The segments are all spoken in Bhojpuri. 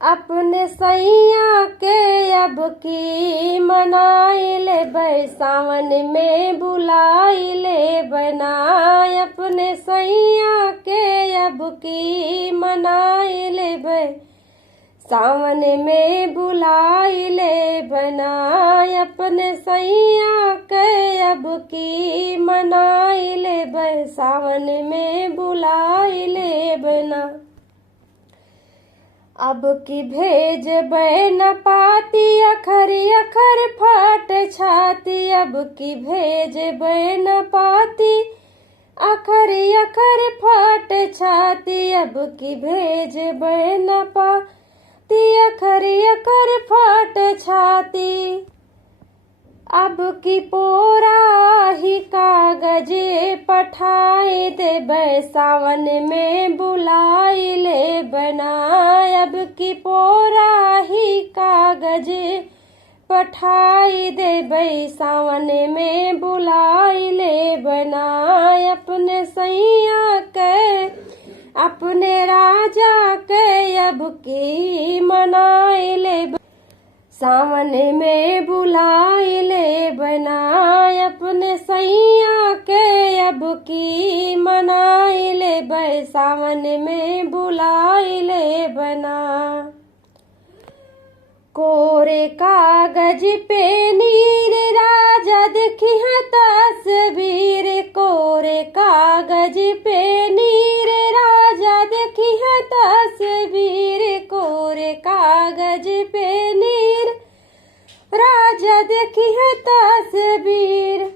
अपने सैया के अब की मनाई ले सावन में बुलाई ले बनाए। अपने सैया के अब की मनाई ले सावन में बुलाई ले बनाए। अपने सैया के अब की मनाई ले सावन में बुलाई ले बना। अब की भेज न पाती अखर अखर फाट छाती। अब की भेज न पाती अखर अखर फाट छाती। अब की भेज न पाती अखर अखर फाट छाती। अब की पोरा ही कागज पठाए दे सावन में बुलाई ले बनाए। अब की पोरा ही कागज पठाई दे सावन में बुलाई ले बनाए। अपने सैया के अपने राजा के अब की मनाई ले सावन में बुलाई ले बनाए। अपने सैया के अब की मनाई ले सावन में बुलाई ले बना। कोरे कागज पे नीर राजा देखी है तस्वीर। कोरे कागज पे नीर राजा देखी है तस्वीर। कोरे कागज पे नीर राजा देखी है तस्वीर।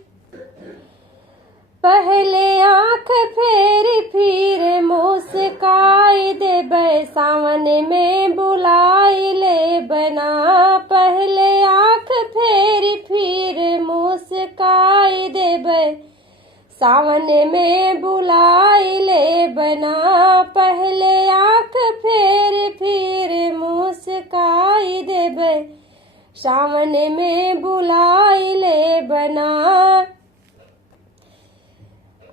पहले आंख फेरी फिर मुस्काई दे सावन में बुलाई ले बना। पहले आंख फेरी फिर मुस्काई दे सावन में बुलाई ले बना। पहले आंख फेरी फिर मुस्काई दे सावन में बुलाई ले बना।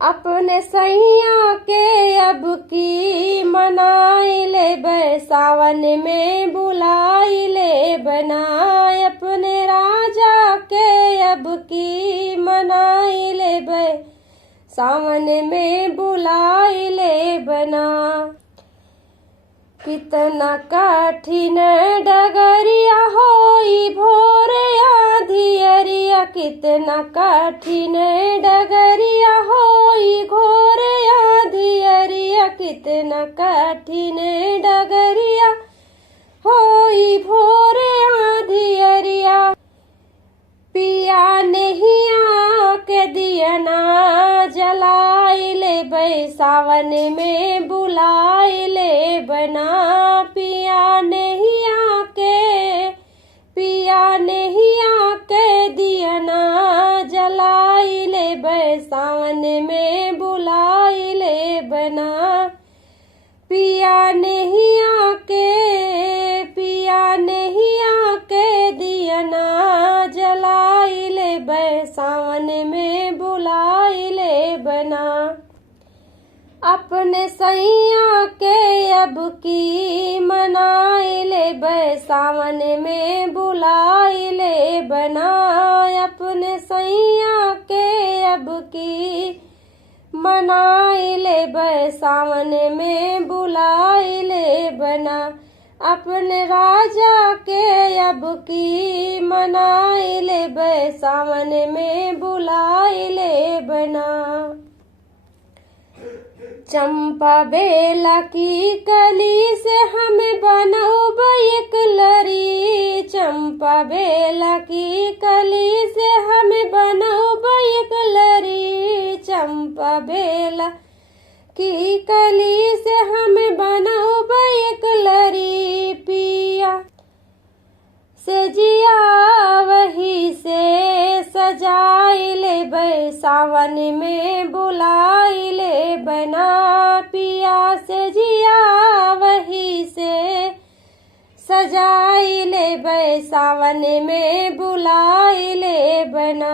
अपने सैया के अब की मनाई ले सावन में बुलाई ले बनाए। अपने राजा के अब की मनाई ले सावन में बुलाई ले बना। कितना कठिन डगरिया होई भोर आंधियरिया। कितना कठिन डगरिया होई घोर आंधियरिया। कितना कठिन डगरिया होई भोर आंधियरिया। पिया नहीं आके दिया ना जलाई ले सावन में बुलाई ले बना। पिया नहीं आके दिया ना जलाई ले सावन में बुलाई ले बना। पिया नहीं आके दिया ना जलाई ले सावन में बुलाई ले बना। अपने सैया के अब की मनाई ले सावन में बुलाई ले बना। अपने सैया के अब की मनाई ले सावन में बुलाई ले बना। अपने राजा के अब की मनाई ले सावन में बुलाई ले बना। चंपा बेला की कली से हमें बनौब एक लरी। चंपा बेला की कली से हमें बनौब एक लरी। चंपा बेला की कली से हमें बनौब एक लरी। पिया से जिया वही से सजाई ले सावन में बुलाई ले बना। पिया से जिया वही से सजाई ले सावन में बुलाई ले बना।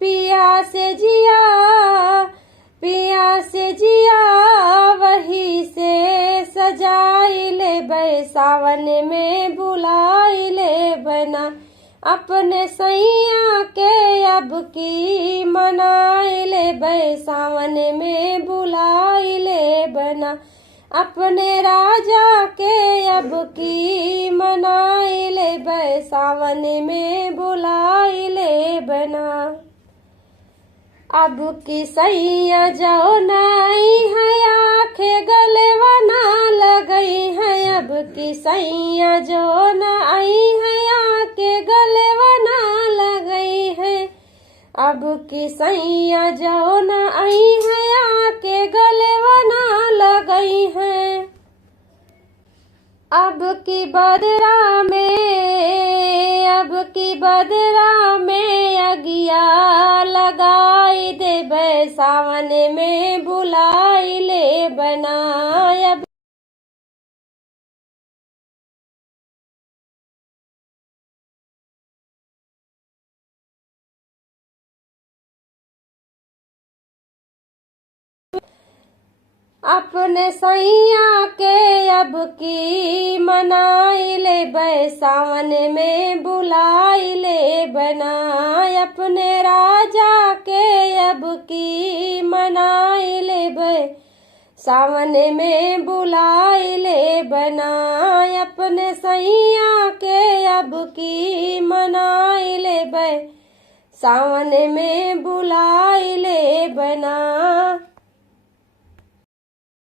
पिया से जिया वही से सजाई ले सावन में बुलाई ले बना अपने सैया के अब की मनाई ले सावन में बुलाई ले बना अपने राजा के अब की मनाई ले सावन में बुलाई ले बना अब की सैया जो नाई है आंखें गलवा ना लगई है अब की सैया जो नाई है आंखें गलवा ना लगई है अब की सैया जो नाई है आंखें गलवा ना लगई है अब की बदरा में अगिया लगाई देबै सावन में बुलाई ले बना अपने सैया के अब की मनाई ले सावन में बुलाई ले बना अपने राजा के अब की मनाई ले सावन में बुलाई ले बना अपने सैया के अब की मनाई ले सावन में बुलाई ले बना।